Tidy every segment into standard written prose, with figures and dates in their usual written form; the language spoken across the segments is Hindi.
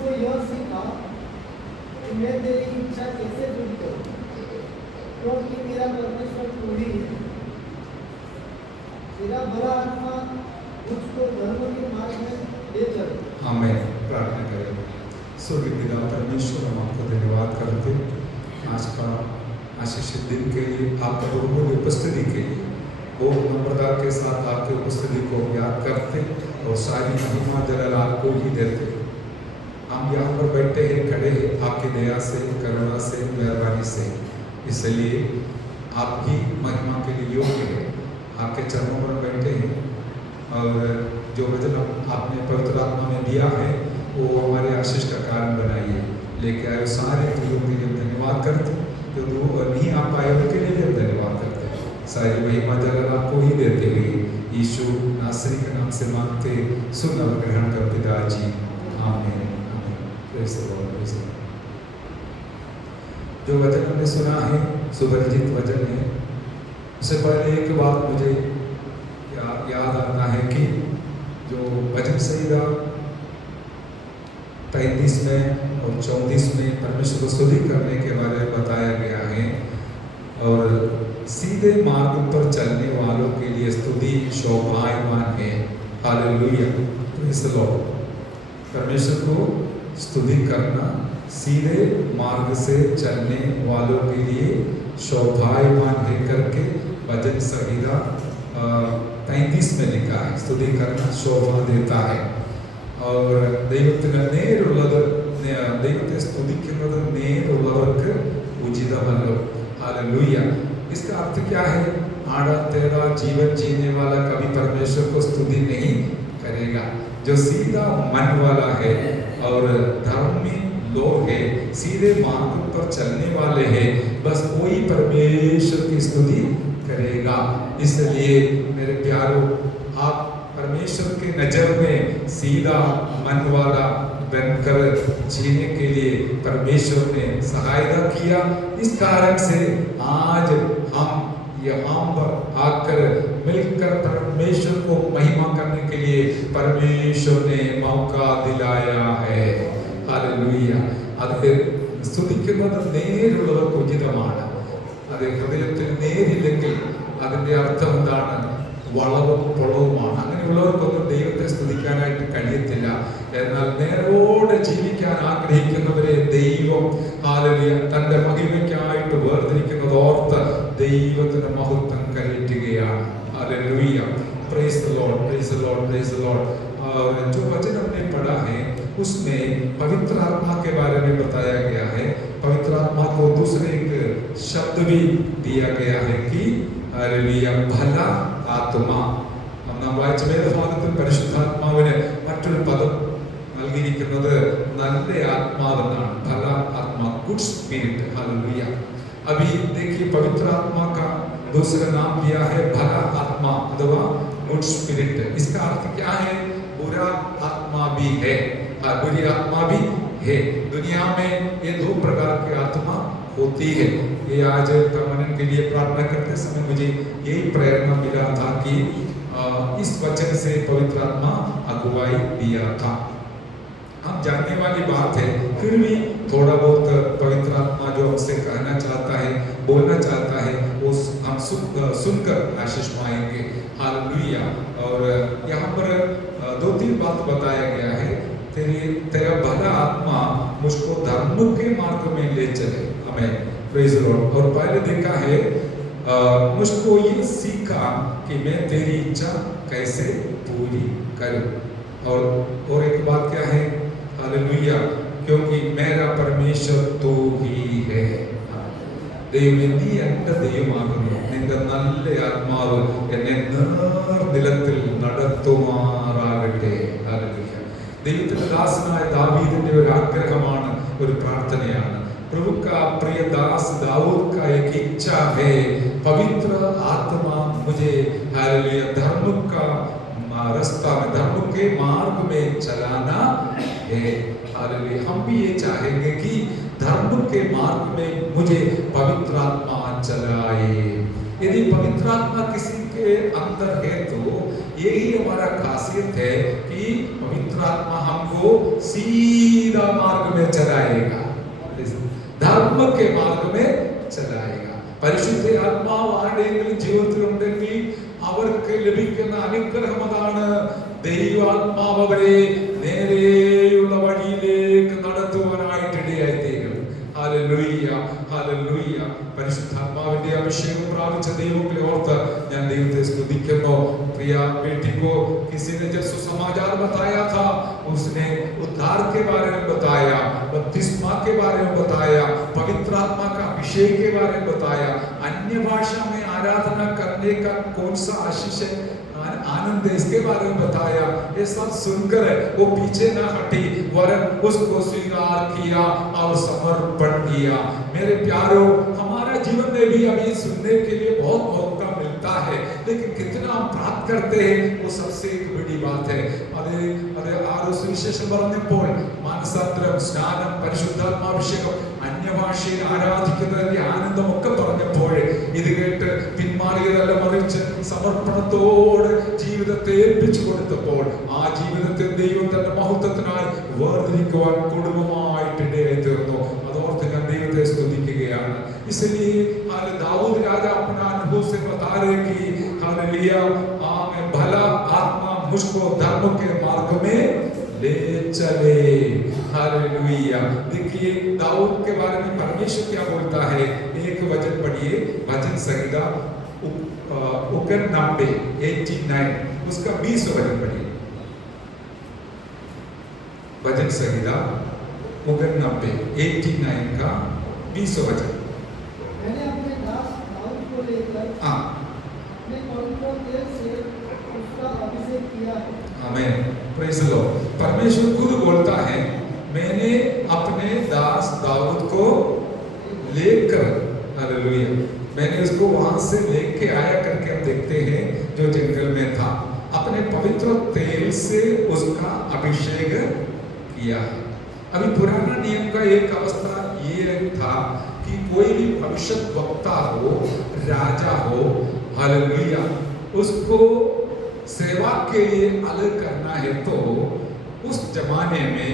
मुझको यह सीखा कि मैं तेरी इच्छा कैसे पूरी करूं, क्योंकि मेरा परमेश्वर तू ही है। तेरा भला आत्मा मुझको धर्म के मार्ग में ले चले। आमीन। प्रार्थना करें। स्वर्गीय पिता परमेश्वर, हम आपको धन्यवाद करते आज का आशीषित दिन के लिए, आपका बहुमूल्य उपस्थिति के लिए। वो नम्रता के साथ आपकी उपस्थिति को याद करते और सारी महिमा जलाल आपको ही देते। हम यहाँ पर बैठे हैं, खड़े हैं आपकी दया से, करुणा से, मेहरबानी से, इसलिए आप ही महिमा के लिए योग्य है। आपके चरणों पर बैठे हैं और जो वचन आपने पवित्र आत्मा में दिया है वो हमारे आशीष का कारण बनाइए। लेके आए सारे प्रियों के लिए धन्यवाद करते, जो नहीं आ पाए उनके लिए भी हम धन्यवाद करते हैं। सारी महिमा जलाल आपको ही देते हुए यीशु नासरी के नाम से मांगते, सुन और ग्रहण कर पिताजी, आमीन। Praise the lord, praise the Lord. जो वचन हमने सुना है सुपरिचित वचन है। उससे पहले एक बात मुझे याद आता है कि जो वचन संहिता 35 में और 34 में परमेश्वर को स्तुति करने के बारे में बताया गया है, और सीधे मार्ग पर चलने वालों के लिए स्तुति शोभायमान है। Hallelujah, praise the Lord. परमेश्वर को स्तुति करना सीधे मार्ग से चलने वालों के लिए शोभायमान है करके वचन संहिता 35 में लिखा है। स्तुति करना शोभा देता है और ദൈവത്തിന് ദൈവത്തെ സ്തുതിക്കുന്നത് നേരുള്ളവർക്ക് ഉചിതമല്ലോ। हालेलुया। इसका अर्थ क्या है? आड़ा टेढ़ा जीवन जीने वाला कभी परमेश्वर को स्तुति नहीं करेगा। जो सीधा मन वाला है और धर्मी लोग हैं, सीधे मार्ग पर चलने वाले हैं, बस वही परमेश्वर की स्तुति करेगा। इसलिए मेरे प्यारों, आप परमेश्वर के नजर में सीधा मन वाला बनकर जीने के लिए परमेश्वर ने सहायता किया। इस कारण से आज हम यहाँ पर आकर मिलकर परमेश्वर को महिमा करने के लिए परमेश्वर ने मौका दिलाया है। हालेलुया। അത് സ്തുതിക്കുന്നത് നേരുള്ളവർക്ക് ഉചിതമാണ്. അത് ഹൃദയത്തിൽ നേരില്ലെങ്കിൽ അതിൻ്റെ അർത്ഥം എന്താണ്? വളവും പൊളവുമാണ്. അങ്ങനെയുള്ളവർക്കൊന്നും ദൈവത്തെ സ്തുതിക്കാനായിട്ട് കഴിയത്തില്ല. എന്നാൽ നേരോടെ ജീവിക്കാൻ ആഗ്രഹിക്കുന്നവരെ ദൈവം ഹാലേലൂയ തൻ്റെ മഹിമയ്ക്കായിട്ട് വേർതിരിക്കുന്നത് ഓർത്ത് ദൈവത്തിന് മഹത്വം കരയറ്റുകയാണ്. Hallelujah, praise the lord, praise the lord, praise the lord. और जो वचन हमने पढ़ा है उसमें पवित्र आत्मा के बारे में बताया गया है। पवित्र आत्मा को दूसरे एक शब्द भी दिया गया है कि हालेलुया भला आत्मा। നാം വായിച്ച വേദഭാഗത്തിൽ പരിശുദ്ധാത്മാവിന് മറ്റൊരു പദം നൽകിയിരിക്കുന്നത് നല്ല ആത്മാവെന്നാണ്। ഭല ആത്മാ, गुड स्पिरिट। हालेलुया। अभी देखिए पवित्र आत्मा का दूसरा नाम दिया है भला आत्मा अथवा गुड स्पिरिट। इसका अर्थ क्या है? बुरा आत्मा भी है और बुरी आत्मा भी है। दुनिया में ये दो प्रकार की आत्मा होती है। ये आज परमानेंट के लिए प्रार्थना करते समय मुझे यही प्रेरणा मिला था कि इस वचन से पवित्र आत्मा अगुवाई दिया था। हम जानने वाली बात है, फिर भी थोड़ा बहुत पवित्र आत्मा जो हमसे कहना चाहता है, बोलना चाहता है, वो हम सुनकर आशीष पाएंगे। हालेलुया। और यहाँ पर 2-3 बात बताया गया है। तेरा भला आत्मा मुझको धर्म के मार्ग में ले चले। आमीन, प्रेज़ द लॉर्ड। और पहले देखा है मुझको ये सीखा कि मैं तेरी इच्छा कैसे पूरी करूं। और एक बात क्या है? हालेलुया, क्योंकि मेरा परमेश्वर तू ही है। ദൈവമേ, നീ എൻ്റെ ദൈവമാകുന്നു. നിന്റെ നല്ല ആത്മാവ് എന്നെ നേർനിലത്തിൽ നടത്തുമാറാകട്ടെ. ഹല്ലേലൂയ. ദൈവത്തിന്റെ ദാസനായ ദാവീദിന്റെ ഒരു ആഗ്രഹമാണ്, ഒരു പ്രാർത്ഥനയാണ്. प्रभु का प्रिय दास दाऊद का एक इच्छा है, पवित्र आत्मा मुझे हालेलुया धर्म का रास्ता में, धर्म के मार्ग में चलाना है। हालेलुया। हम भी ये चाहेंगे कि धर्म के मार्ग में मुझे पवित्र आत्मा चलाए। यदि पवित्र आत्मा किसी के अंदर है तो यही हमारा खासियत है कि पवित्र आत्मा हमको सीधा मार्ग में चलाएगा, धर्म के मार्ग में चलाएगा. പരിശുദ്ധ ആത്മാവ് ആരുടെയെങ്കിലും ജീവിതത്തിലുണ്ടെങ്കിൽ അവർക്ക് ലഭിക്കുന്ന അനുഗ്രഹം അതാണ്. ദൈവാത്മാവ് അവരെ നേരെയുള്ള വഴിയിലേക്ക് നടത്തുവാനായിട്ടിടയായിത്തീരും. Hallelujah, hallelujah. പരിശുദ്ധാത്മാവിന്റെ അഭിഷേകം പ്രാപിച്ച ദൈവങ്ങളെ ഓർത്ത് ഞാൻ ദൈവത്തെ സ്തുതിക്കുന്നു. प्रिय बेटी को किसी ने जब सुसमाचार बताया था, उसने उद्धार के बारे में बताया, बपतिस्मा के बारे में बताया, पवित्र आत्मा का अभिषेक के बारे में बताया, अन्य भाषा में आराधना करने का कौन सा आशीष है, आनंद है, इसके बारे में बताया. ये सब सुनकर वो पीछे ना हटी वरन उसको स्वीकार किया और समर्पण किया. मेरे प्यारों, हमारा जीवन में भी अभी सुनने के लिए बहुत मौका मिलता है, लेकिन कितना हम प्राप्त करते हैं वो सबसे एक बड़ी बात है. अरे आरो सुविशेഷം പറഞ്ഞപ്പോൾ മാനസാന്തരം, സ്നാനം, പരിശുദ്ധാത്മാഭിഷേകം, അന്യഭാഷയിൽ ആരാധിക്കുന്നതിന്റെ ആനന്ദമൊക്കെ പറഞ്ഞപ്പോൾ ഇത് കേട്ട് പിന്മാറിയതല്ല, മറിച്ച് സമർപ്പണത്തോടെ ജീവിതത്തെ ഏൽപ്പിച്ചു കൊടുത്തപ്പോൾ ആ ജീവിതത്തെ ദൈവം തന്റെ മഹത്വത്തിനായി വേർതിരിക്കുവാൻ കുടുംബമായിട്ടിടയായി തീർന്നു. അതോർത്ത് ഞാൻ ദൈവത്തെ സ്തുതിക്കുകയാണ്. इसलिए दाऊद राजा अपना अनुभव से बता रहे कि हालेलुया, भला आत्मा मुझको धर्म के मार्ग में ले चले. हालेलुया. देखिए दाऊद के बारे में परमेश्वर क्या बोलता है. एक वचन पढ़िए, भजन संहिता 89 उसका 20 वचन पढ़िए. भजन संहिता 89 का 20 वचन. मैंने अपने दास दाऊद को लेकर अपने पवित्र तेल से उसका अभिषेक किया है. आमीन. Praise the Lord. परमेश्वर खुद बोलता है, मैंने अपने दास दाऊद को लेकर, हालेलुया, मैंने उसको वहां से लेके आया करके हम देखते हैं जो जंगल में था, अपने पवित्र तेल से उसका अभिषेक किया. अभी पुराना नियम का एक अवस्था ये था कि कोई भी भविष्य वक्ता हो, राजा हो, हालेलुया, उसको सेवा के लिए अलग करना है तो उस जमाने में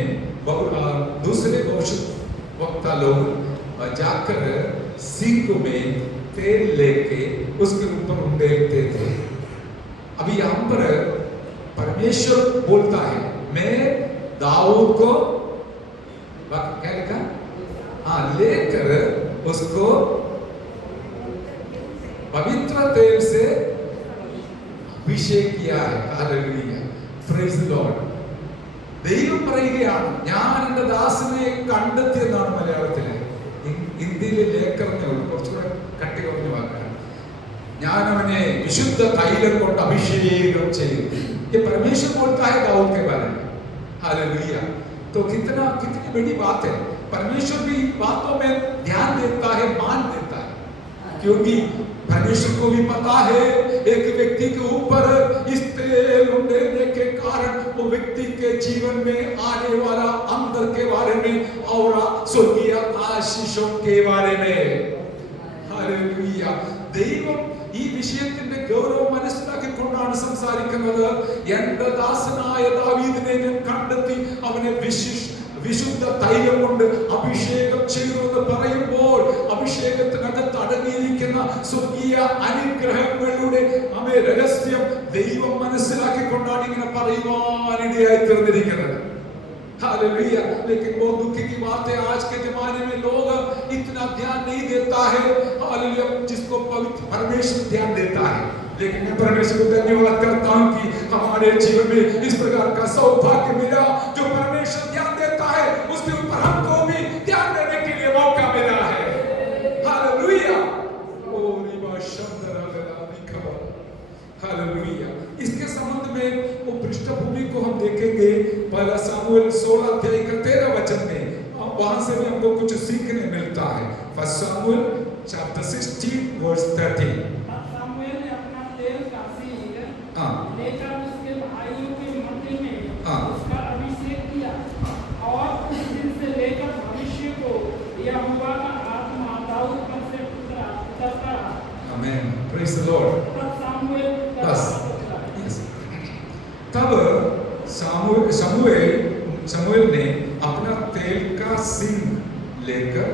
दूसरे भविष्य वक्ता लोग जाकर सिंह में तेल लेके उसके ऊपर उंडेलते थे. अभी यहाँ पर परमेश्वर बोलता है, मैं दाऊद को क्या लिखा, लेकर उसको पवित्र तेल से അഭിഷേക് കിയാ है. हालेलुया. Praise the Lord. ദൈവം പറയുകയാണ്, ഞാൻ എൻ്റെ ദാസനെ കണ്ടെത്തിയെന്നാണ് മലയാളത്തിലെ. ഹിന്ദിയിലെ ലേഖനങ്ങൾ കുറച്ചുകൂടെ കട്ടി കുറഞ്ഞ വാക്കാണ്. ഞാൻ അവനെ വിശുദ്ധ തൈലം കൊണ്ട് അഭിഷേകം ചെയ്തു. ये परमेश्वर बोलता है दाऊद के बारे में. हालेलुया. तो कितनी बड़ी बात है. परमेश्वर भी बातों में ध्यान देता है, मान देता है, क्योंकि परमेश्वर को भी पता है एक व्यक्ति के ऊपर इस तेल उंडेलने के कारण वो व्यक्ति के जीवन में आने वाला अंदर के बारे में और स्वर्गीय आशीषों के बारे में. हालेलुया. ദൈവം ഈ വിഷയത്തിന്റെ ഗൗരവം മനസ്സിലാക്കിക്കൊണ്ടാണ് സംസാരിക്കുന്നത്. എന്റെ ദാസനായ ദാവീദിനെ ഞാൻ കണ്ടെത്തി അവനെ വിശുദ്ധ തൈലം കൊണ്ട് അഭിഷേകം ചെയ്തു എന്ന് പറയുമ്പോൾ അഭിഷേകത്തിനകത്ത് അടങ്ങിയിരിക്കുന്ന സ്വർഗീയ അനുഗ്രഹങ്ങളുടെ രഹസ്യം ദൈവം മനസ്സിലാക്കിക്കൊണ്ടാണ് ഇങ്ങനെ പറയുവാനിടയായി തീർന്നിരിക്കുന്നത്. हालेलुया. लेकिन वो दुख की बात है, आज के जमाने में लोग इतना ध्यान नहीं देता है. हालेलुया. जिसको पवित्र परमेश्वर ध्यान देता है. लेकिन मैं परमेश्वर को धन्यवाद करता हूं कि हमारे जीवन में इस प्रकार का सौभाग्य मिला. जो परमेश्वर ध्यान देता है उसके ऊपर हमको भी ध्यान देने के लिए मौका मिला है. हालेलुया. ओ रिबा शब्द रखा. हालेलुया. इसके संबंध में वो पृष्ठभूमि को हम देखेंगे पहला सामुएल 16 अध्याय का 13 वचन में. वहां से भी हमको कुछ सीखने मिलता है. First Samuel chapter 16 verse 13. Samuel ने अपना तेल का सींग लेकर उसके भाइयों के मध्य में उसका अभिषेक किया और उस दिन से लेकर भविष्य को यहोवा का आत्मा दाऊद पर से उतरता. आमीन. Praise the Lord. तब सामुएल का बस राजा बदला। यस। तब शमूएल ने अपना तेल का सिंग लेकर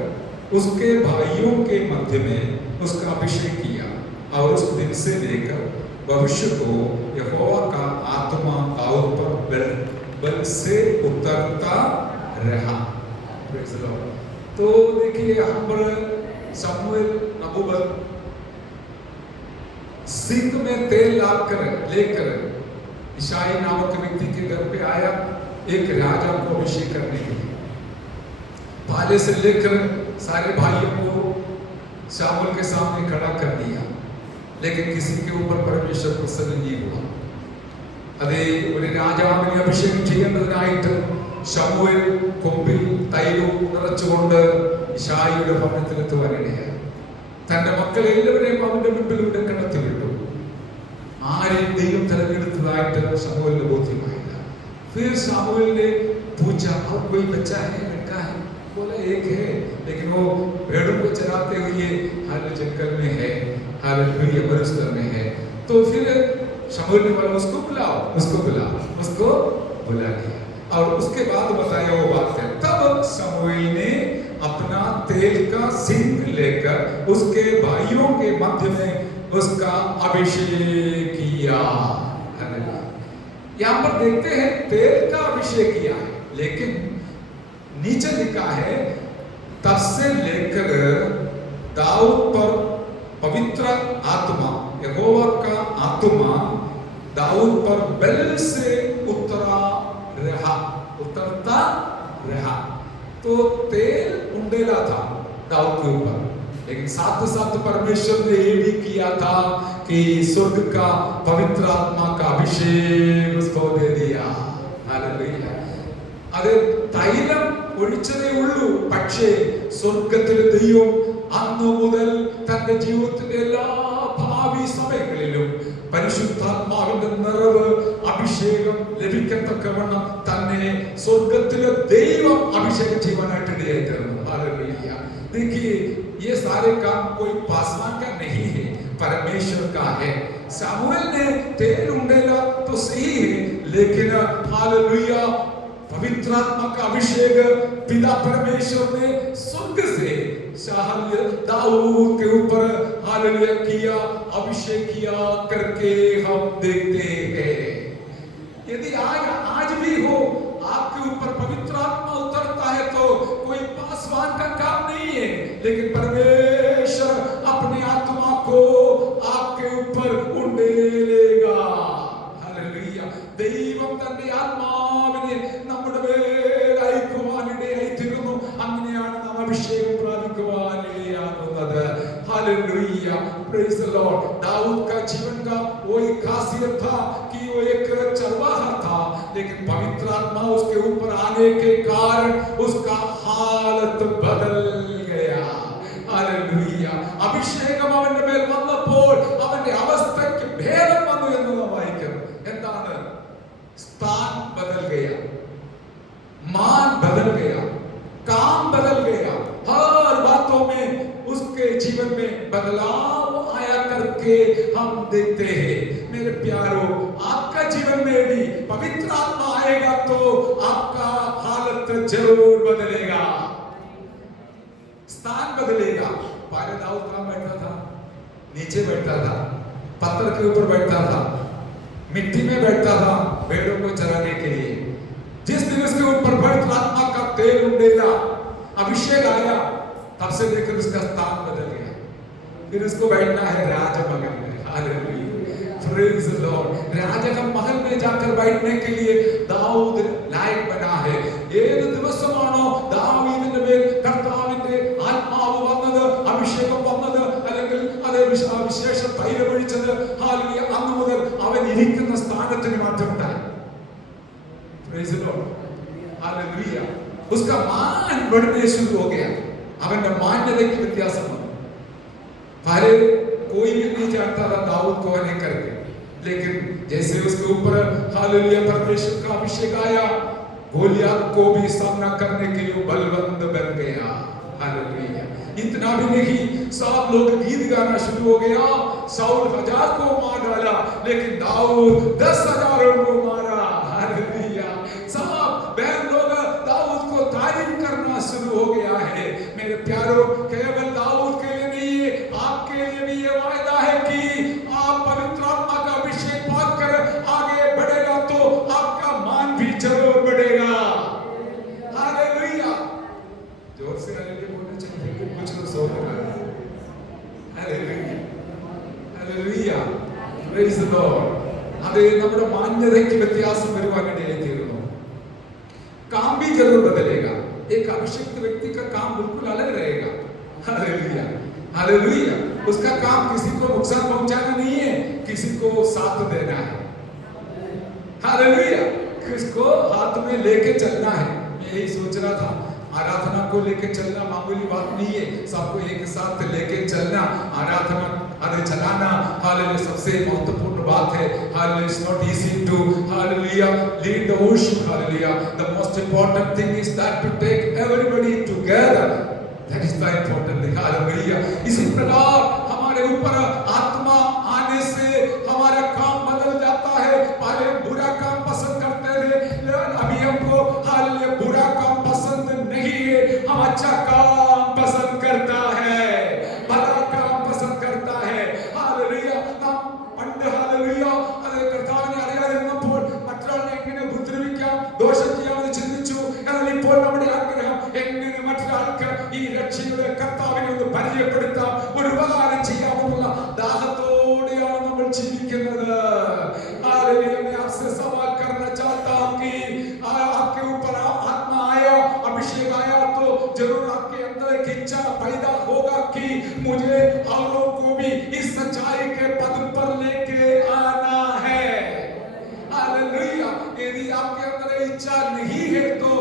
उसके भाइयों के मध्य में उसका अभिषेक किया और उस दिन से लेकर भविष्य को यहोवा का आत्मा दाऊद पर बल से उतरता रहा। Praise the Lord. तो देखिए यहाँ पर शमूएल नबूवत सिंह में तेल लेकर इशाई नामक व्यक्ति के घर पे आया एक राजा को अभिषेक करने के लिए। पहले से लेकर सारे भाइयों को शामुल के सामने खड़ा कर दिया, लेकिन किसी के ऊपर परमेश्वर प्रसन्न नहीं हुआ। अरे ഒരു രാജാവിനെ അഭിഷേകം ചെയ്യേണ്ടതിനായിട്ട് ശമൂവേൽ കൊമ്പിൽ തൈലവും നിറച്ചുകൊണ്ട് ഇശായിയുടെ ഭവനത്തിലെത്തുവാനിടയായി. തന്റെ മക്കളെ എല്ലാവരെയും അവന്റെ മുമ്പിലൂടെ കടത്തിവിട്ടു. ആരെയും ദൈവം തെരഞ്ഞെടുത്തതായിട്ട് ശമൂവേലിന് ബോധ്യമായില്ല. फिर शमूएल ने पूछा और कोई बच्चा है, लड़का है? बोला एक है, लेकिन वो भेड़ों को चराते हुए हर जंगल में है, हर मरुस्थल में है। तो फिर शमूएल ने बोला उसको बुलाओ, उसको बुला लिया और उसके बाद बताया वो बात है। तब शमूएल ने अपना तेल का सिंग लेकर उसके भाइयों के मध्य में उसका अभिषेक किया। यहाँ पर देखते हैं तेल का अभिषेक किया है, लेकिन नीचे लिखा है तब से लेकर दाऊद पर पवित्र आत्मा, यहोवा का आत्मा दाऊद पर बल से उतरता रहा। तो तेल उंडेला था दाऊद के ऊपर, लेकिन साथ साथ परमेश्वर ने ये भी किया था कि स्वर्ग का पवित्र आत्मा का अभिषेक उसको दे दिया। हालेलुया। अरे തൈലം ഒഴിച്ചതേ ഉള്ളൂ, പക്ഷേ സ്വർഗ്ഗത്തിലെ ദൈവം അന്നു മുതൽ തന്റെ ജീവിതത്തിന്റെ എല്ലാ ഭാവി സമയങ്ങളിലും പരിശുദ്ധാത്മാവിന്റെ നിറവ് അഭിഷേകം ലഭിക്കത്തക്കവണ്ണം തന്നെ സ്വർഗ്ഗത്തിലെ ദൈവം അഭിഷേകം ചെയ്യുവാനായിട്ട് ഇടയായി തീർന്നു। हालेलुया। देखिए ये सारे काम कोई पासवान का नहीं है, परमेश्वर का है। शमूएल ने तेल उंडेला तो सही है, लेकिन हालेलुया पवित्र आत्मा का अभिषेक पिता परमेश्वर ने स्वर्ग से दाऊद के ऊपर हालेलुया किया, अभिषेक किया करके हम देखते हैं। यदि आज भी हो आपके ऊपर पवित्र आत्मा उतरता है तो कोई पासवान का काम नहीं है, लेकिन परमेश्वर अपनी आत्मा को आपके ऊपर उंडेलेगा। हालेलुया। ദൈവം തന്റെ ആത്മാവിനെ നമ്മുടെ മേൽ അയക്കുവാനിടയായി തീരുന്നു। അങ്ങനെയാണ് നാം അഭിഷേകം പ്രാപിക്കുവാൻ ഇടയാകുന്നത്। हालेलुया। Praise the lord. दाऊद का जीवन का वो एक खासियत था कि वो एक चरवाहा था, लेकिन पवित्र आत्मा उसके ऊपर आने के कारण उसका हालत बदल गया। हालेलुया। അഭിഷേകം അവന്റെ മേൽ വന്നപ്പോൾ അവന്റെ അവസ്ഥയ്ക്ക് ഭേദം വന്നു എന്ന് നാം വായിക്കുന്നു। എന്താണ്? स्थान बदल गया, मान बदल गया, काम बदल गया, हर बातों में उसके जीवन में बदलाव आया करके हम देखते हैं। मेरे प्यारों, आपका जीवन में भी पवित्र आत्मा आएगा तो आपका हालत जरूर बदलेगा, स्थान बदलेगा। पहले दाऊद कहाँ बैठता था? नीचे बैठता था, पत्थर के ऊपर बैठता था, मिट्टी में बैठता था भेड़ों को चराने के लिए। जिस दिन उसके ऊपर पवित्र आत्मा का तेल उंडेला, अभिषेक आया, तब से लेकर उसका स्थान बदल गया। फिर उसको बैठना है राजमहल में। हालेलुया। Praise the lord. राजमहल में जाकर बैठने के लिए दाऊद लायक बना है। ഏത് ദിവസമാണോ ദാവീദിന്റെ മേൽ കർത്താവിന്റെ ആത്മാവ് വന്നത്, അഭിഷേകം വന്നത്, അല്ലെങ്കിൽ അതേ വിശേഷ തൈലം ഒഴിച്ചത്, ഹാലേലൂയ, അന്ന് മുതൽ അവൻ ഇരിക്കുന്ന സ്ഥാനത്തിന് മാറ്റമുണ്ടായി। Praise the lord. हालेलुया। उसका मान बढ़ने शुरू हो गया, അവന്റെ മാന്യതയ്ക്ക് വ്യത്യാസം വന്നു। पहले कोई भी नहीं जानता था दाऊद कौन है करके, लेकिन जैसे उसके ऊपर हालेलुया परमेश्वर का अभिषेक आया, गोलियत को भी सामना करने के लिए बलवंत बन गया। हालेलुया। इतना भी नहीं, सब लोग गीत गाना शुरू हो गया। साउल 1000 को मार डाला, लेकिन दाऊद 10,000 को मारा। हालेलुया। सब बहन लोग दाऊद को तारीफ करना शुरू हो गया है। मेरे प्यारों, केवल दाऊद के लिए नहीं, आपके लिए भी ये वायदा है कि आप पवित्र आत्मा का अभिषेक पाकर आगे बढ़ेगा तो आपका मान भी जरूर बढ़ेगा। हालेलुया। जोर से हालेलुया बोलना चाहिए, कुछ लोग सो रहे हैं। Hallelujah, hallelujah, praise the Lord. അത് നമ്മുടെ മാന്യതയ്ക്ക് വ്യത്യാസം വരുവാനിടയായി തീരുന്നു. काम भी जरूर बदलेगा. एक अभिषिक्त व्यक्ति का काम बिल्कुल अलग रहेगा. Hallelujah, hallelujah. उसका काम किसी को नुकसान पहुंचाना नहीं है, किसी को साथ देना है. हालेलुया. किसको हाथ में लेके चलना है. मैं यही सोच रहा था, आराधना को लेके चलना मामूली बात नहीं है. सबको एक साथ लेके चलना, आराधना अरे चलाना, हालेलुया, सबसे महत्वपूर्ण बात है. Hallelujah. It's not easy to hallelujah lead the worship. Hallelujah. The most important thing is that to take everybody together. That is the important thing. Hallelujah. इसी प्रकार हमारे ऊपर आत्मा आने से हमारा काम बदल जाता है. पहले बुरा काम पसंद करते थे, अभी हमको हालेलुया बुरा काम पसंद नहीं है. हम अच्छा काम पसंद करता है, भला काम पसंद करता है. हालेलुया. നാം പണ്ട് ഹാലേലൂയ അത് കർത്താവിനെ അറിയാതിരുന്നപ്പോൾ മറ്റൊരാളെ എങ്ങനെ ഉപദ്രവിക്കാം, ദോഷം ചെയ്യാമെന്ന് ചിന്തിച്ചു. എന്നാൽ ഇപ്പോൾ നമ്മുടെ ആഗ്രഹം എങ്ങനെ മറ്റൊരാൾക്ക് ഈ രക്ഷയുടെ കർത്താവിനെ ഒന്ന് പരിചയപ്പെടുത്താം, ഒരു ഉപകാരം ചെയ്യാമെന്നുള്ള ദാഹത്തോടെയാണ് നമ്മൾ ജീവിക്കുന്നത്. हालेलुया. मैं आपसे सवाल करना चाहता हूं कि आपके ऊपर आत्मा आया, अभिषेक आया तो जरूर आपके अंदर एक इच्छा पैदा होगा कि मुझे औरों को भी इस सच्चाई के पद पर लेके आना है. हालेलुया. यदि आपके अंदर इच्छा नहीं है तो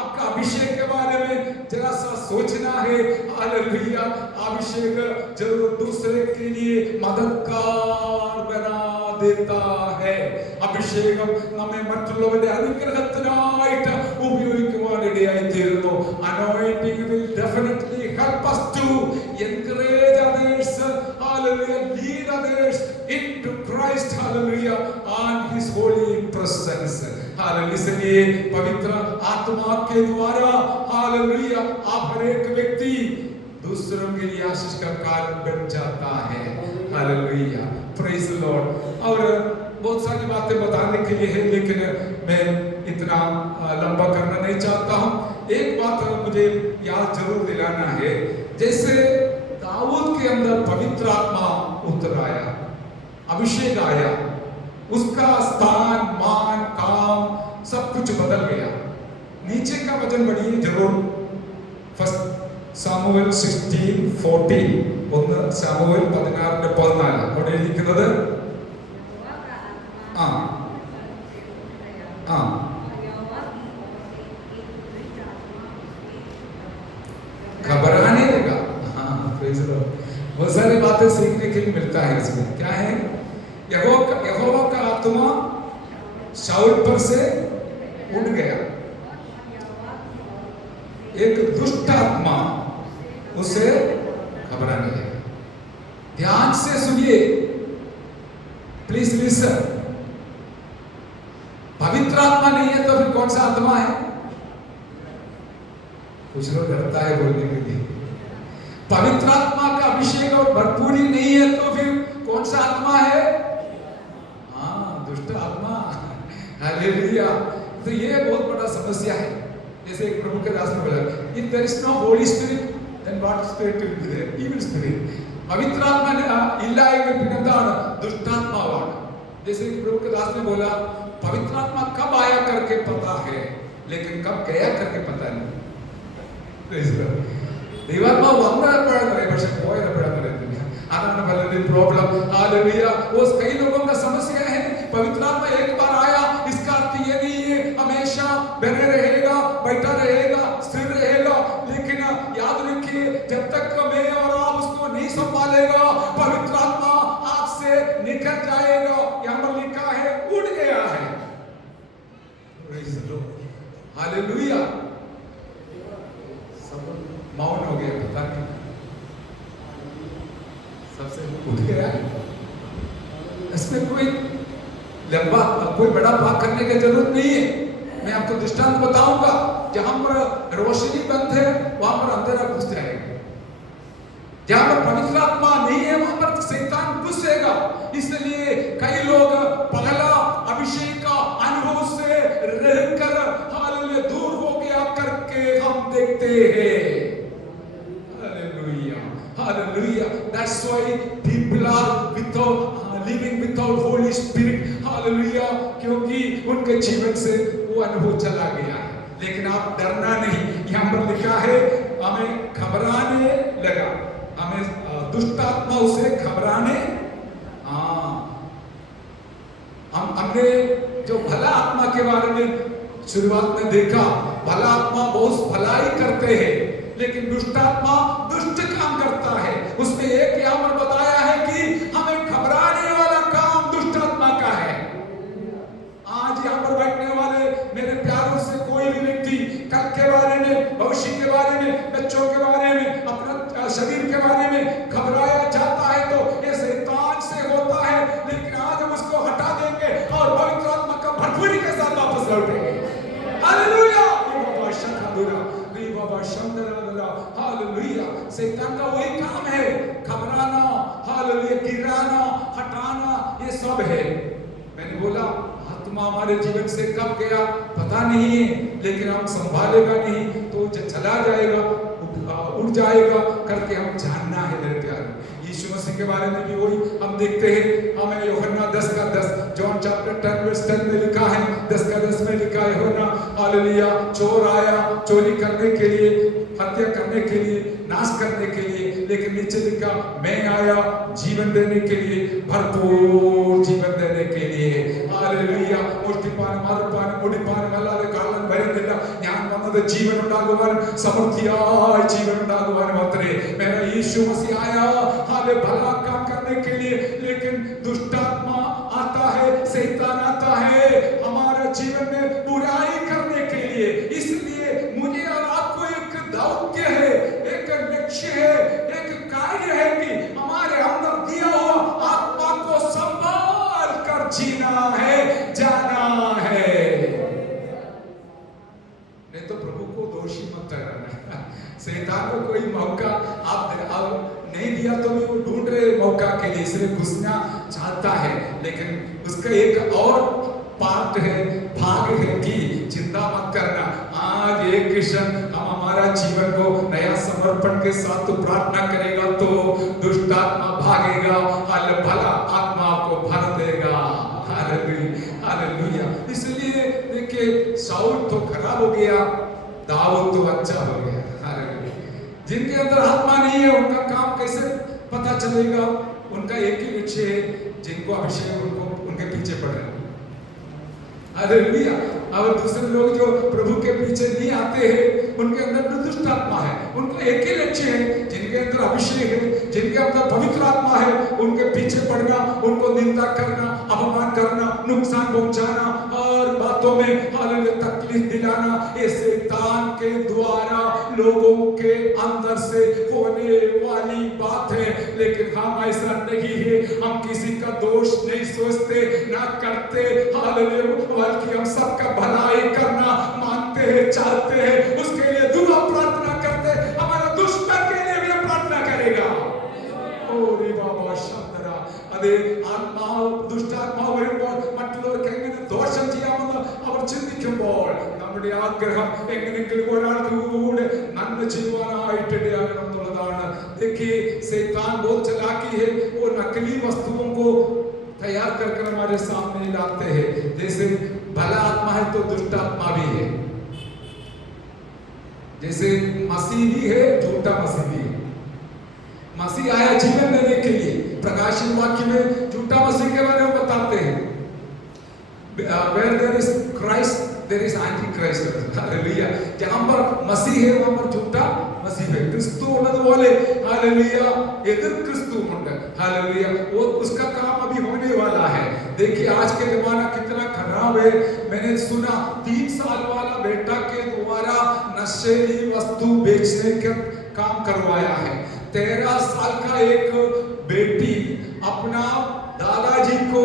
आपका अभिषेक के बारे में जरा सा सोचना है. हालेलुया. अभिषेक जरूर दूसरे के लिए मददगार बना देता है. അഭിഷേകം നമ്മെ മറ്റുള്ളവരുടെ അനുഗ്രഹത്തിനായിട്ട് ഉപയോഗിക്കുവാനിടയായി തീരുന്നു. Anointing will definitely help us to encourage others, hallelujah, lead others into Christ, hallelujah, and His holy presence. Hallelujah. इसलिए पवित्र आत्मा के द्वारा हालेलुया आप हर एक व्यक्ति दूसरों के लिए आशीष का कारण बन जाता है. हालेलुया. Praise the lord. और बहुत सारी बातें बताने के लिए है, लेकिन मैं इतना लंबा करना नहीं चाहता हूं. एक बात मुझे याद जरूर दिलाना है. जैसे दाऊद के अंदर पवित्र आत्मा उतर आया, अभिषेक आया, उसका स्थान, मान, काम सब कुछ बदल गया. नीचे का वचन बढ़िए जरूर. First Samuel 16:40. 1 സാമുവേൽ 16:14 അവിടെ എഴുതിയിരിക്കുന്നത്. घबराने लगा. हाँ, बहुत सारी बातें सीखने के लिए मिलता है इसमें. क्या है? यहोवा का आत्मा शाऊल पर से उड़ गया. एक दुष्ट आत्मा उसे घबराने लगा. ध्यान से सुनिए, प्लीज लिसन. पवित्र आत्मा नहीं है तो फिर कौन सा आत्मा है? कुछ लोग डरता है बोलने के लिए. पवित्र आत्मा का अभिषेक और भरपूरी नहीं है तो फिर कौन सा आत्मा है? हाँ, दुष्ट आत्मा. हालेलुया. तो ये बहुत बड़ा समस्या है. जैसे एक प्रभु के दास ने बोला, if there is no Holy Spirit, then what spirit will be there? Evil spirit. पवित्र आत्मा इल्ला एंगे पिनंदान दुष्टात्मावान. जैसे एक प्रभु के दास ने बोला, पवित्र आत्मा कब आया करके पता है, लेकिन कब गया करके पता नहीं. ദൈവാത്മാ വന്നപ്പോഴാണ് പക്ഷെ പോയപ്പോഴാണ്. अതാണ് पहले प्रॉब्लम. हालेलुया. वो कई लोगों का समस्या है, पवित्र आत्मा एक बार आया इसका अर्थ ये नहीं है हमेशा बने रहेगा, बैठा रहेगा, स्थिर रहेगा. लेकिन याद रखिए, जब तक मैं और आप उसको नहीं संभालेगा पवित्र आत्मा आपसे निकल जाएगा. यहाँ पर लिखा है उड़ गया है. हालेलुया. सब मौन हो गया. कोई बड़ा पाप करने की जरूरत नहीं है। मैं आपको दृष्टांत बताऊंगा, जहां पर रोशनी बंद है वहां पर अंधेरा घुस जाएगा, जहां पर पवित्र आत्मा नहीं है वहां पर शैतान घुसेगा। इसलिए कई लोग पहला अभिषेक का अनुभव से रहकर हालेलुया दूर हो गया करके हम देखते हैं। Hallelujah, hallelujah. That's why people are without living without Holy Spirit. Hallelujah, क्योंकि उनके जीवन से वो अनुभव चला गया है। लेकिन आप डरना नहीं, यहाँ पर लिखा है हमें घबराने लगा, हमें दुष्ट आत्मा उसे घबराने, हमने जो भला आत्मा के बारे में शुरुआत में देखा, भला आत्मा बहुत भलाई करते हैं, लेकिन दुष्ट आत्मा दुष्ट काम करता है। उसमें एक यहाँ पर बताया है कि हमें घबराने वाला काम दुष्ट आत्मा का है। आज यहाँ पर बैठने वाले मेरे प्यारों से कोई भी व्यक्ति कल के बारे में, भविष्य के बारे में, बच्चों के बारे में, अपना शरीर के बारे में घबराया जाता है तो ये शैतान से होता है। लेकिन आज हम उसको हटा देंगे और पवित्र आत्मा का भरपूरी के साथ वापस लौटेंगे। Hallelujah, hallelujah. शैतान का वही काम है, घबराना, हालेलुया, गिराना, हटाना, ये सब है। मैंने बोला आत्मा हमारे जीवन से कब गया पता नहीं है, लेकिन हम संभालेगा नहीं तो चला जाएगा, उड़ जाएगा करके हम जानना है मेरे प्यारे। यीशु मसीह के बारे में भी वही हम देखते हैं। हमें यूहन्ना 10 का 10, जॉन चैप्टर 10 वर्स 10 में लिखा है, 10 का 10 में लिखा है, यूहन्ना हालेलुया, चोर आया चोरी करने के लिए, हत्या करने के लिए, नाश करने के लिए, लेकिन नीचे लिखा मैं आया जीवन देने के लिए, भरपूर जीवन देने के लिए। हालेलुया, മുഷ്ടിപ്പാനും മാറുപ്പാനും മുടിപ്പാനും അല്ലാതെ കള്ളൻ വരുന്നില്ല, ഞാൻ വന്നത് ജീവൻ ഉണ്ടാകുവാനും സമൃദ്ധിയായ ജീവൻ ഉണ്ടാകുവാനും അത്രേ। मेरा यीशु मसीह आया हाले भला काम करने के लिए, लेकिन दुष्ट आत्मा आता है, शैतान आता है हमारे जीवन में बुराई करने के लिए। इसलिए मुझे और आपको एक दौत्य है, एक लक्ष्य है, एक कार्य है कि हमारे अंदर दिया हुआ आत्मा को संभाल कर जीना है, जाना है। नहीं तो प्रभु को दोषी मत ठहराना। शैतान को कोई मौका आप नहीं दिया तो भी वो ढूंढ रहे मौका के लिए, इसलिए घुसना चाहता है। लेकिन उसका एक और पार्ट है, भाग है कि चिंता मत करना। आज एक क्षण हम हमारा जीवन को नया समर्पण के साथ तो प्रार्थना करेगा तो दुष्ट आत्मा भागेगा, भला आत्मा आपको भर देगा। Hallelujah, hallelujah. इसलिए देखिए शाऊल तो खराब हो गया, दाऊद तो अच्छा हो गया। हालेलुया। जिनके अंदर आत्मा नहीं है उनका काम कैसे पता चलेगा? उनका एक ही लक्ष्य है, जिनको अभिषेक उनको उनके पीछे पड़े। हालेलुया। और दूसरे लोग जो प्रभु के पीछे नहीं आते हैं उनके अंदर दुष्ट आत्मा है। उनको एक ही लक्ष्य है, जिनके अंदर अभिषेक है, जिनके अंदर पवित्र आत्मा है, उनके पीछे पड़ना, उनको निंदा करना, अपमान करना, नुकसान पहुंचाना और बातों में हालेलुया तकलीफ दिलाना, ये शैतान के द्वारा लोगों के अंदर से होने वाली बात है। लेकिन हम ऐसा नहीं है, हम किसी का दोष नहीं सोचते ना करते। हालेलुया, बल्कि हम सबका भलाई करना मानते हैं, चाहते हैं, उसके लिए दुआ प्रार्थना करते हैं। हमारा दुश्मन के लिए भी प्रार्थना करेगा। ഓരേ ബാബാ ശാന്തര അതേ ആത്മാവ് ദുഷ്ടാത്മാവ് വരുമ്പോൾ മറ്റുള്ളവർക്ക് എങ്ങനെ ദോഷം ചെയ്യാമെന്ന് അവർ ചിന്തിക്കുമ്പോൾ നമ്മുടെ ആഗ്രഹം എങ്ങനെയെങ്കിലും ഒരാൾക്ക് കൂടെ നന്മ ചെയ്യുവാനായിട്ട് ഇടയാകണം എന്നുള്ളതാണ്। देखिए शैतान बहुत चालाकी है, वो नकली वस्तुओं को तैयार करके हमारे सामने लाते हैं। जैसे भला आत्मा है तो दुष्ट आत्मा भी है, जैसे मसीह भी है, झूठा मसीह भी है। मसीह आया जीवन देने के लिए। प्रकाशित वाक्य में झूठा मसीह के बारे में बताते हैं, where there is Christ there is antichrist. Hallelujah. जहां पर मसीह है वहां पर झूठा मसीह है। क्रिस्तु उन्नतवाले हालेलुया एदिर क्रिस्तु ഉണ്ട്। हालेलुया, वो उसका काम अभी होने वाला है। देखिए आज के जमाना कितना खराब है। मैंने सुना 3 साल वाला बेटा के द्वारा नशीली वस्तु बेचने का काम करवाया है। 13 साल का एक बेटी अपना दादाजी को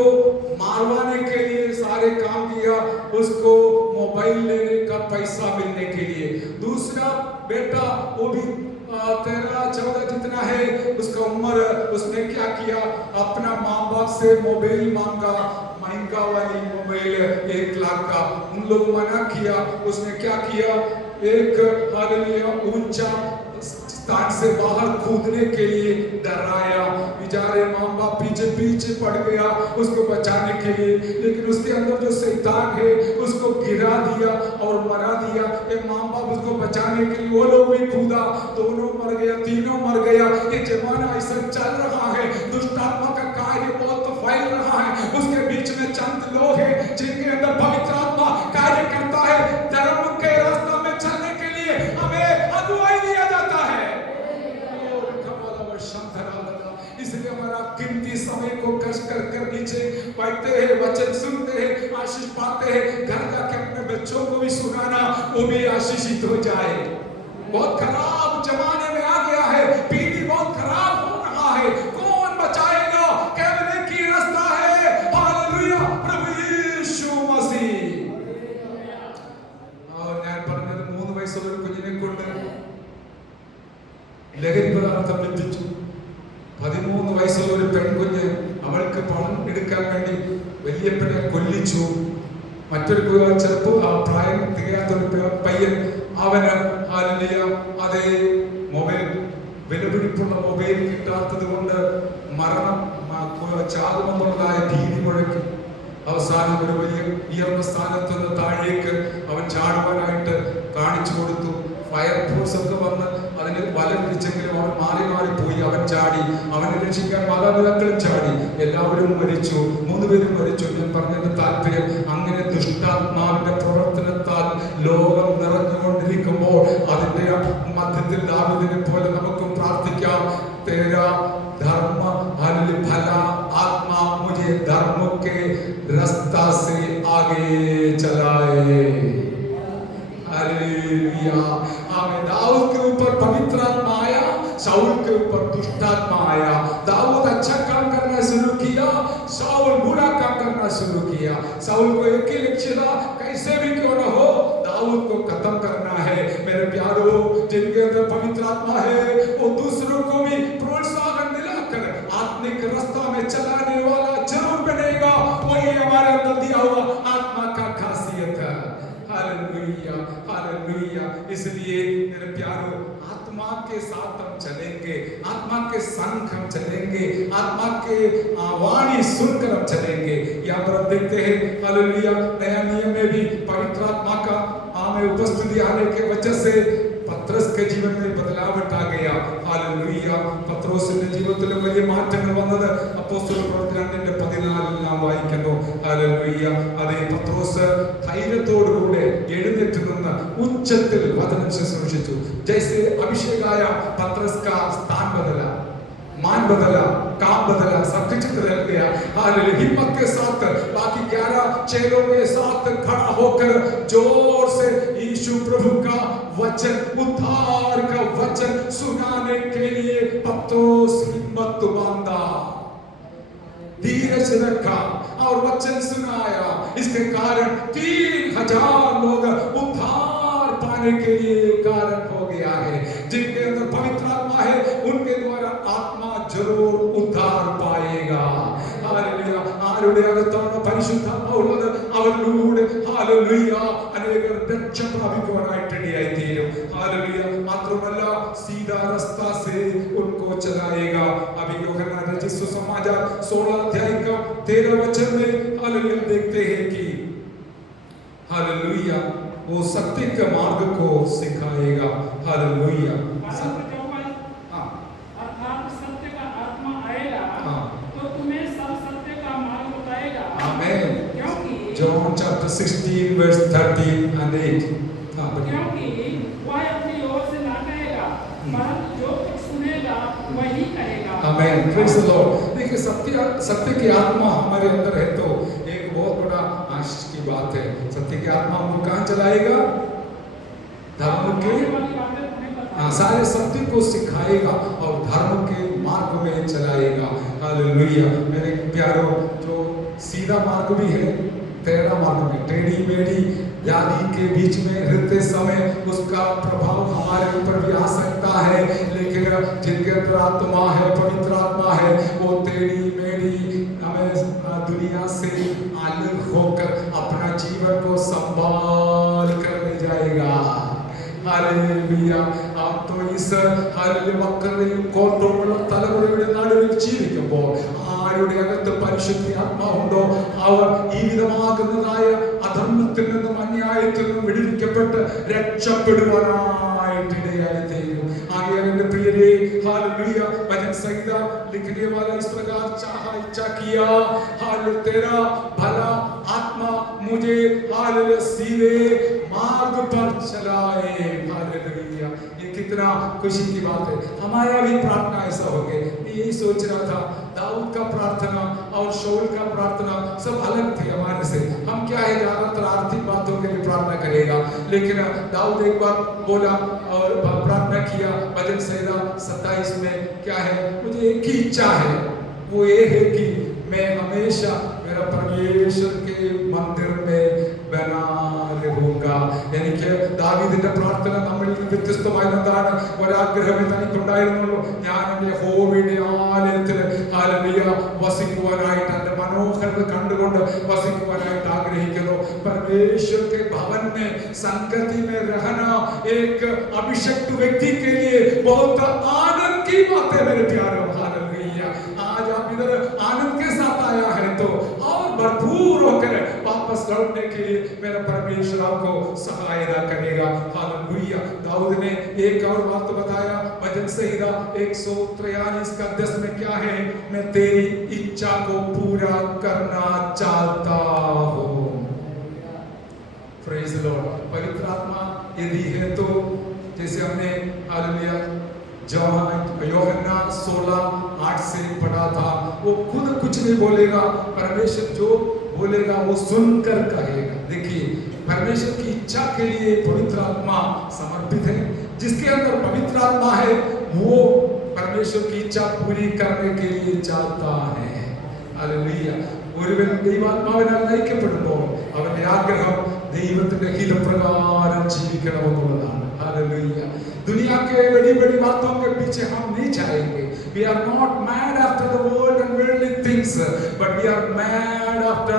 मारवाने के लिए सारे काम आएगा उसको मोबाइल लेने का पैसा मिलने के लिए। दूसरा बेटा वो भी 13-14 जितना है उसका उम्र, उसने क्या किया, अपना माँ बाप से मोबाइल मांगा, महंगा वाली मोबाइल 1 लाख का। उन लोग मना किया, उसने क्या किया, एक हालेलुया ऊंचा स्थान से बाहर कूदने के लिए डराया। बेचारे माँ बाप पीछे पीछे पड़ गया उसको बचाने के लिए, लेकिन उसके अंदर जो शैतान है उसको गिरा दिया और मरा दिया। ये माँ बाप उसको बचाने के लिए वो लोग भी कूदा, दोनों मर गया, तीनों मर गया। ये जमाना ऐसा चल रहा है, दुष्ट आत्मा का कार्य बहुत फैल रहा है। उसके बीच में चंद लोग हैं जिनके अंदर पवित्र आत्मा कार्य करता है। धर्म के रास्ते में चलने के लिए हमें अगुवाई दिया जाता है। इसलिए हमारा कीमती समय को कष्ट कर नीचे बैठते हैं, वचन सुनते हैं, आशीष पाते हैं। घर जाके अपने बच्चों को भी सुनाना, वो भी आशीषित हो जाए। बहुत खराब जमाने में आ गया है, पीढ़ी बहुत खराब हो रहा है। कौन बचाएगा? केवल एक ही रास्ता है, हालेलुया, प्रभु यीशु मसीह। और ഞാൻ പറഞ്ഞത് 3 വയസ്സുള്ള ഒരു കുഞ്ഞിനെ കൊണ്ട് ലഹരി പദാർത്ഥം ലഭിച്ചു. 13 വയസ്സുള്ള ഒരു പെൺകുഞ്ഞ്, അവൾക്ക് പണം എടുക്കാൻ വേണ്ടി വല്യപ്പനെ കൊല്ലിച്ചു. മറ്റൊരു ചെറുപ്പം പ്രായം തികയാത്തൊരു പയ്യൻ, അവന് ഹല്ലേലൂയ അതേ മൊബൈൽ, വിലപിടിപ്പുള്ള മൊബൈൽ കിട്ടാത്തത് കൊണ്ട് മരണം ചാകുമെന്നുള്ളതായ ഭീതി മുഴക്കി. അവസാനം ഒരു വലിയ ഉയർന്ന സ്ഥാനത്ത് നിന്ന് താഴേക്ക് അവൻ ചാടുവാനായിട്ട് കാണിച്ചു കൊടുത്തു. ഫയർഫോഴ്സ് ഒക്കെ വന്ന് അതിന് വല പിടിച്ചെങ്കിലും അവൻ മാറി മാറി പോയി. അവൻ ചാടി, അവനെ രക്ഷിക്കാൻ മാതാപിതാക്കളും ചാടി, എല്ലാവരും മരിച്ചു. 3 പേരും മരിച്ചു. ഞാൻ പറഞ്ഞതിന്റെ താല്പര്യം, അങ്ങനെ ദുഷ്ടാത്മാവിന്റെ പ്രവർത്തനത്താൽ ലോകം നിറഞ്ഞുകൊണ്ടിരിക്കുമ്പോൾ അതിന്റെ മധ്യത്തിൽ ദാവീദിനെ പോലെ നമുക്കും പ്രാർത്ഥിക്കാം. तेरा धर्म भला आत्मा मुझे धर्म के रास्ता से आगे चलाए। हालेलुया, आमीन। दाऊद के ऊपर पवित्र आत्मा आया, शाऊल के ऊपर दुष्ट आत्मा आया। दाऊद अच्छा काम करना शुरू किया, शाऊल बुरा काम करना शुरू किया। शाऊल को एक ही लक्ष्य था, कैसे भी क्यों न हो दाऊद को खत्म करना है। मेरे प्यारो, जिनके अंदर पवित्र आत्मा है वो दूसरों को भी प्रोत्साहन दिलाकर आत्मिक रास्ता में चलाने वाला जरूर बनेगा। वही हमारे अंदर दिया हुआ आत्मा का खासियत है। Hallelujah, hallelujah. इसलिए मेरे प्यारो, आत्मा के साथ हम चलेंगे, आत्मा के संग हम चलेंगे, आत्मा के वाणी सुनकर हम चलेंगे। यहाँ पर हम देखते हैं हालेलुया, नया नियम में भी पवित्र आत्मा का हमें उपस्थिति आने के वजह से പത്രോസ് के जीवन में बदलावट आ गया। हालेलुया, പത്രോസിന്റെ ജീവിതത്തിൽ വലിയ മാറ്റങ്ങൾ വന്നത് അപ്പോസ്തല പ്രവർത്തനത്തിന്റെ 14 നാം വായിക്കുന്നു. हालेलुया, അതേ പത്രോസ് ധൈര്യത്തോടുകൂടെ എഴുന്നേറ്റ് നിന്ന് ഉച്ചത്തിൽ വചനം ശുശ്രൂഷിച്ചു. जैसे अभिषेक आया, पतरस का स्थान बदला, मान बदला, काम बदला, सब कुछ बदल गया। हालेलुया, हिम्मत के साथ बाकी 11 चेलों के साथ खड़ा होकर जोर से यीशु प्रभु का वचन, उद्धार का वचन सुनाने के लिए पतरस हिम्मत बांधा, धीरज रखा और वचन सुनाया। इसके कारण 3000 लोग उद्धार पाने के लिए कारण हो गया है। जिनके अंदर पवित्र आत्मा है उनके द्वारा आत्मा जरूर उद्धार पाएगा। हालेलुया, ആരുടെ അകത്താണ് പരിശുദ്ധാത്മാവ് ഉള്ളത് അവരിലൂടെ हालेलुया अनेक रक्षा प्राപിക്കുവാനായിട്ട് ഇടയായി തീരും। हालेलुया, മാത്രമല്ല सीधा रास्ता से उनको चलाएगा। अभी यूहन्ना रचित सुसमाचार 16 अध्याय का 13 वचन में हालेलुया देखते हैं कि हालेलुया वो सत्य के मार्ग को सिखाएगा। हालेलुया, अर्थात सत्य का आत्मा आएगा तो तुम्हें सब सत्य का मार्ग बताएगा। आमीन। क्योंकि John chapter 16 verse 13 and 8। क्योंकि वह अपनी ओर से ना कहेगा, परंतु जो कुछ सुनेगा वही कहेगा। आमीन, प्रेज द लॉर्ड। देखिए, सत्य की आत्मा हमारे अंदर है तो एक बहुत बड़ा आशीष की बात है। सत्य की आत्मा हमको कहाँ चलाएगा? धर्म के सारे सत्य को सिखाएगा और धर्म के मार्ग में चलाएगा। हालेलुया, मेरे प्यारो, जो सीधा मार्ग भी है टेढ़ा मार्ग में, टेढ़ी मेढ़ी यारी के बीच में रहते समय उसका प्रभाव हमारे ऊपर भी आ सकता है, लेकिन जिनके अंदर आत्मा है, पवित्र आत्मा है, वो टेढ़ी मेढ़ी हमें दुनिया से अलग होकर अपना जीवन को संभाल कर ले जाएगा। हालेलुया। आप तो इस വക്രതയും കോട്ടമുള്ള തലമുറയുടെ നടുവിൽ ജീവിക്കുമ്പോൾ ആരുടെ അകത്ത് പരിശുദ്ധാത്മാവുണ്ടോ അവർ ഈ വിധമാകുന്നതായ അധർമ്മത്തിൽ നിന്നും അന്യായത്തിൽ നിന്നും വിടുവിക്കപ്പെട്ട് രക്ഷപ്പെടുവാനായിട്ട് ഇടയായി തീരും। आगे मेरे प्रिय हालेलुया भजन संहिता लिखने वाला इस प्रकार चाहा इच्छा किया, हाल तेरा भला आत्मा मुझे हालेलुया सीधे मार्ग पर चलाए। हालेलुया, ये कितना खुशी की बात है। हमारा भी प्रार्थना ऐसा हो गया। मैं यही सोच रहा था, दाऊद का प्रार्थना और शाऊल का प्रार्थना सब अलग थे हमारे से। हम क्या है ज्यादातर आर्थिक बातों के लिए प्रार्थना करेगा, लेकिन दाऊद एक बार बोला और प्रार्थना किया। भजन संहिता 27 में क्या है, मुझे एक ही इच्छा है, वो ये है कि मैं हमेशा मेरा परमेश्वर के मंदिर में बना रहूंगा। എനിക്ക് ദാവീദിന്റെ പ്രാർത്ഥന നമ്മളിൽ നിന്ന് വ്യത്യസ്തമായി എന്താണ്, ഒരാഗ്രഹമേ തനിക്കുണ്ടായിരുന്നുള്ളൂ, ഞാൻ എൻ്റെ യഹോവയുടെ ആലയത്തിൽ ഹല്ലേലൂയ വസിക്കുവാനായിട്ട്, എൻ്റെ മനോഹരത കണ്ടുകൊണ്ട് വസിക്കുവാനായിട്ട് ആഗ്രഹിക്കുന്നു। परमेश्वर के भवन में संगति में रहना एक अभिषिक्त व्यक्ति के लिए बहुत आनंद की बात है मेरे प्यारे। हालेलुया, आज आप इधर आनंद के साथ आया है तो और भरपूर होकर वापस लौटने के लिए मेरा परमेश्वर आपको सहायता करेगा। हालेलुया। दाऊद ने एक और बात बताया, भजन संहिता 143 का 10 में क्या है, मैं तेरी इच्छा को पूरा करना चाहता हूँ। Praise the Lord. पवित्र आत्मा यदि है तो जैसे हमने हालेलुया यूहन्ना 16:8 से पढ़ा था, वो खुद कुछ नहीं बोलेगा, परमेश्वर जो बोलेगा वो सुनकर कहेगा। देखिए, परमेश्वर की इच्छा के लिए पवित्र आत्मा समर्पित है। जिसके अंदर पवित्र आत्मा है वो परमेश्वर की इच्छा पूरी करने के लिए चाहता है। हालेलुया। ഒരുവൻ ദൈവാത്മാവിനാൽ നയിക്കപ്പെടുമ്പോൾ അവന്റെ ആഗ്രഹം ദൈവത്തിന്റെ ഹിതപ്രകാരം ജീവിക്കണമെന്നുള്ളതാണ്। हालेलुया। दुनिया के बड़ी बड़ी बातों के पीछे हम नहीं जाएंगे। We are not mad after the world and worldly things, but we are mad after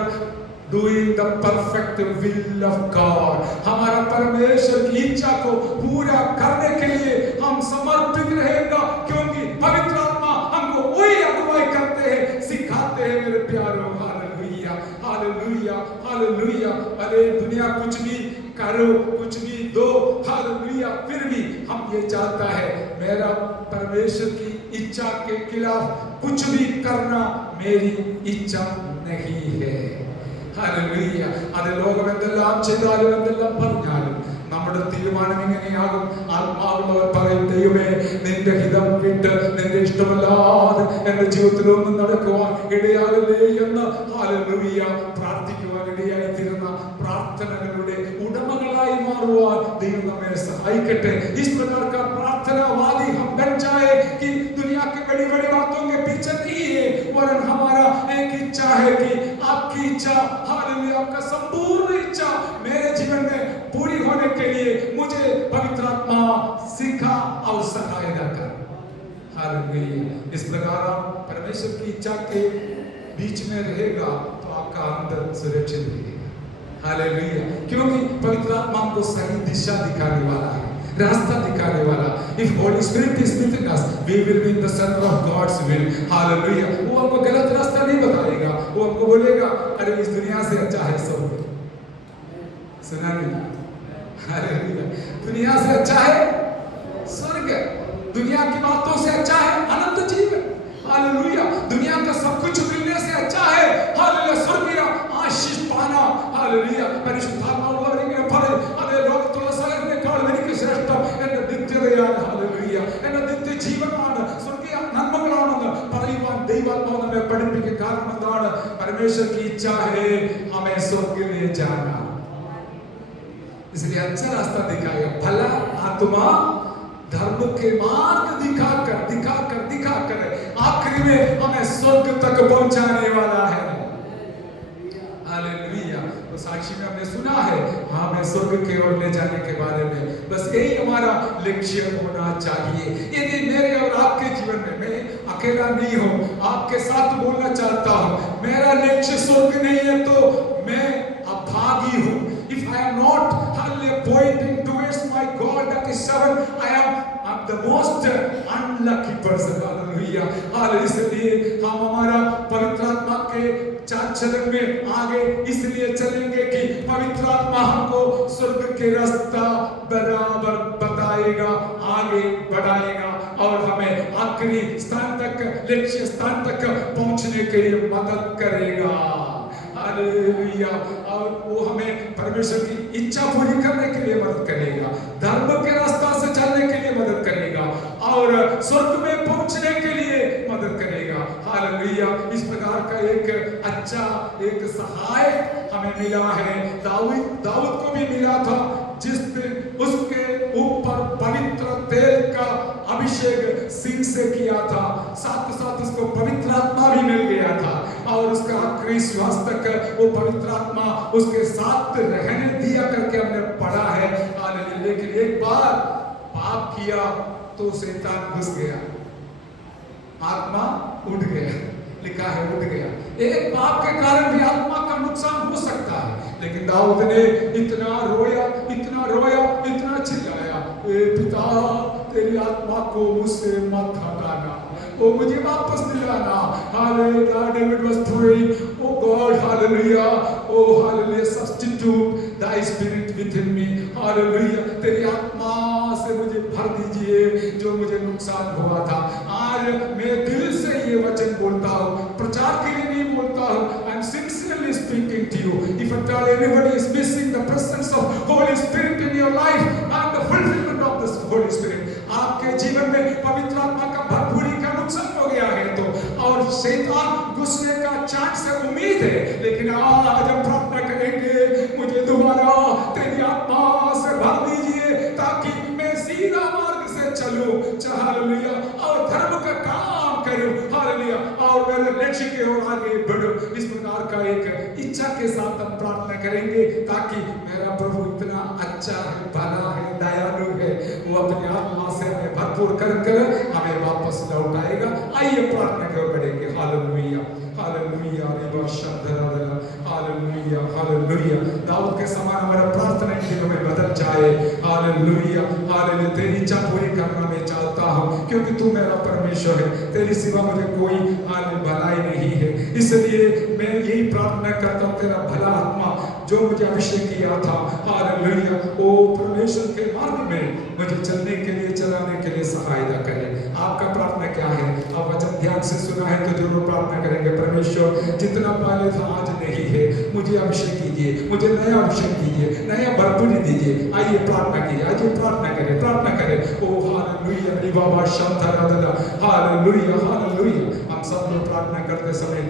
doing the perfect will of God। हमारा परमेश्वर की इच्छा को पूरा करने के लिए हम समर्पित रहेगा, क्योंकि पवित्र आत्मा हमको वही अगुवाई करते हैं, सिखाते हैं मेरे प्यारों। Hallelujah, hallelujah, hallelujah. अरे दुनिया कुछ भी करो, कुछ भी दो, हालेलुया, फिर भी हम ये चाहता है मेरा परमेश्वर की इच्छा के खिलाफ कुछ भी करना मेरी इच्छा नहीं है। हालेलुया। അത് ലോകം എന്തെല്ലാം ചെയ്താലും എന്തെല്ലാം പറഞ്ഞാലും നമ്മുടെ തീരുമാനം ഇങ്ങനെയാകും। ആത്മാവുള്ളവർ പറയും, ദൈവമേ നിന്റെ ഹിതം വിട്ട് നിന്റെ ഇഷ്ടമല്ലാതെ എന്റെ ജീവിതത്തിൽ ഒന്നും നടക്കുവാൻ ഇടയാകല്ലേ എന്ന് हालेलुया പ്രാർത്ഥിക്കുവാൻ ഇടയായി തീരുന്ന പ്രാർത്ഥനകളുടെ ഉടമകളായി മാറുവാൻ ദൈവം നമ്മെ സഹായിക്കട്ടെ। इस प्रकार का प्रार्थनावादी हम बन जाए कि दुनिया की बड़ी बड़ी बातों के पीछे नहीं है, वरन हमारा एक इच्छा है कि आपकी इच्छा, हालेलुया, आपका संपूर्ण इच्छा मेरे जीवन में पूरी होने के लिए मुझे पवित्र आत्मा सिखा और सहायता कर। हालेलुया। इस प्रकार आप परमेश्वर की इच्छा के बीच में रहेगा तो आपका अंदर सुरक्षित रहेगा। हालेलुया। क्योंकि पवित्र आत्मा हमको सही दिशा दिखाने वाला है, रास्ता दिखाने वाला। If Holy Spirit is within us, we will be in the center of God's will. Hallelujah. वो हमको गलत रास्ता नहीं बताएगा, वो हमको बोलेगा अरे इस दुनिया से अच्छा है स्वर्ग। सुना नहीं? हालेलुया। दुनिया से अच्छा है स्वर्ग, दुनिया की बातों से अच्छा है अनंत जीवन। हालेलुया। दुनिया का सब कुछ मिलने से अच्छा है हालेलुया स्वर्गीय आशीष पाना। हालेलुया। പരിശുദ്ധാത്മാവുള്ളവരിങ്ങനെ പറയും, അതേ ലോകത്തുള്ള സകലതിനേക്കാൾ എനിക്ക് ശ്രേഷ്ഠം എന്റെ നിത്യതയാണ്। ഹാലേലൂയ, എന്റെ നിത്യജീവനാണ്, സ്വർഗീയ നന്മകളാണെന്ന് പറയുവാൻ ദൈവാത്മാവ് നമ്മെ പഠിപ്പിക്കും। കാരണം എന്താണ്? परमेश्वर की इच्छा है हमें स्वर्ग के लिए जाना, इसलिए अच्छा रास्ता दिखाएगा। भला आत्मा धर्म के मार्ग दिखाकर दिखाकर दिखाकर आखिरी में हमें स्वर्ग तक पहुंचाने वाला है। हालेलुया। स्वर्ग की ओर ले जाने के बारे में। बस यही हमारा लक्ष्य होना चाहिए। यदि मेरे और आपके जीवन में, मैं अकेला नहीं हूँ, आपके साथ बोलना चाहता हूँ, मेरा लक्ष्य स्वर्ग नहीं है तो मैं अभागी हूँ। If I am not pointing towards my God that is heaven, I'm the most unlucky person. Hallelujah. इसलिए हम हमारा पवित्र आत्मा के चार चरण में आगे इसलिए चलेंगे कि पवित्र आत्मा हमको स्वर्ग के रास्ता बराबर बताएगा, आगे बढ़ाएगा और हमें आखिरी स्थान तक, लक्ष्य स्थान तक पहुंचने के लिए मदद करेगा। हालेलुया। और वो हमें परमेश्वर की इच्छा पूरी करने के लिए मदद करेगा, धर्म के रास्ता से चलने के लिए मदद करेगा और स्वर्ग में पहुंचने के लिए मदद करेगा। हालेलुया। इस प्रकार का एक अच्छा एक सहायक हमें मिला है। दाऊद को भी मिला था, जिस दिन उसके ऊपर पवित्र तेल का अभिषेक सिंह से किया था, साथ साथ उसको पवित्र आत्मा भी मिल गया था और उसका आखिरी श्वास तक वो पवित्र आत्मा उसके साथ रहने दिया करके हमने पढ़ा है। हालेलुया। लेकिन एक बार पाप किया तो शैतान घुस गया, आत्मा उड़ गया, लिखा है उड़ गया। एक पाप के कारण भी आत्मा का नुकसान हो सकता है, लेकिन दाऊद ने इतना रोया, इतना रोया, इतना चिल्लाया, ए पिता तेरी आत्मा को मुझसे मत हटाना, वो मुझे वापस दिलाना। Hallelujah. David was praying, oh God, hallelujah, oh hallelujah, substitute thy spirit within me, hallelujah, तेरी आत्मा से मुझे भर दीजिए जो मुझे नुकसान हुआ था। आज मैं दिल से ये वचन बोलता हूँ, प्रचार के लिए नहीं बोलता हूँ। I am sincerely speaking to you. If at all anybody is missing the presence of Holy Spirit in your life and the fulfillment of this Holy Spirit, आपके जीवन में पवित्र आत्मा का भरपूरी का नुकसान हो गया है तो, और शैतान घुसने का चांस है, उम्मीद है, लेकिन आज हम प्रार्थना करेंगे, मुझे दोबारा तेरी आत्मा से भर दीजिए ताकि मैं सीधा मार्ग से चलूं, हालेलुया, और धर्म का काम करूं, हालेलुया, और मेरे लक्ष्य की ओर आगे बढ़ूं। इस प्रकार का एक इच्छा के साथ हम प्रार्थना करेंगे ताकि मेरा प्रभु इतना अच्छा है, भला है, दयालु है, वो अपनी आत्मा से हमें भरपूर कर हमें वापस लौटाएगा। आइए प्रार्थना की ओर बढ़ेंगे। Hallelujah, hallelujah, hallelujah, hallelujah. दाऊद के समान हमारा प्रार्थना की हमें बदल जाए। Hallelujah, hallelujah. तेरी इच्छा पूरी करना मैं चाहता हूँ क्योंकि तू मेरा परमेश्वर है, तेरी सिवा मुझे कोई भलाई नहीं है। इसलिए मैं यही प्रार्थना करता हूँ, तेरा भला आत्मा जो मुझे अभिषेक किया था, हालेलुया, वो परमेश्वर के मार्ग में मुझे चलने के लिए, चलाने के लिए सहायता करे। आपका प्रार्थना क्या है? आप वचन ध्यान से सुना है तो जरूर प्रार्थना करेंगे, परमेश्वर जितना पहले था आज नहीं है, मुझे अभिषेक कीजिए, मुझे नया अभिषेक कीजिए, नया भरपूरी दीजिए। आइए प्रार्थना कीजिए, आइए प्रार्थना करें, प्रार्थना करें। ओ हालेलुया, बाबा शब्द हालेलुया, हालेलुया। हम सब लोग प्रार्थना करते समय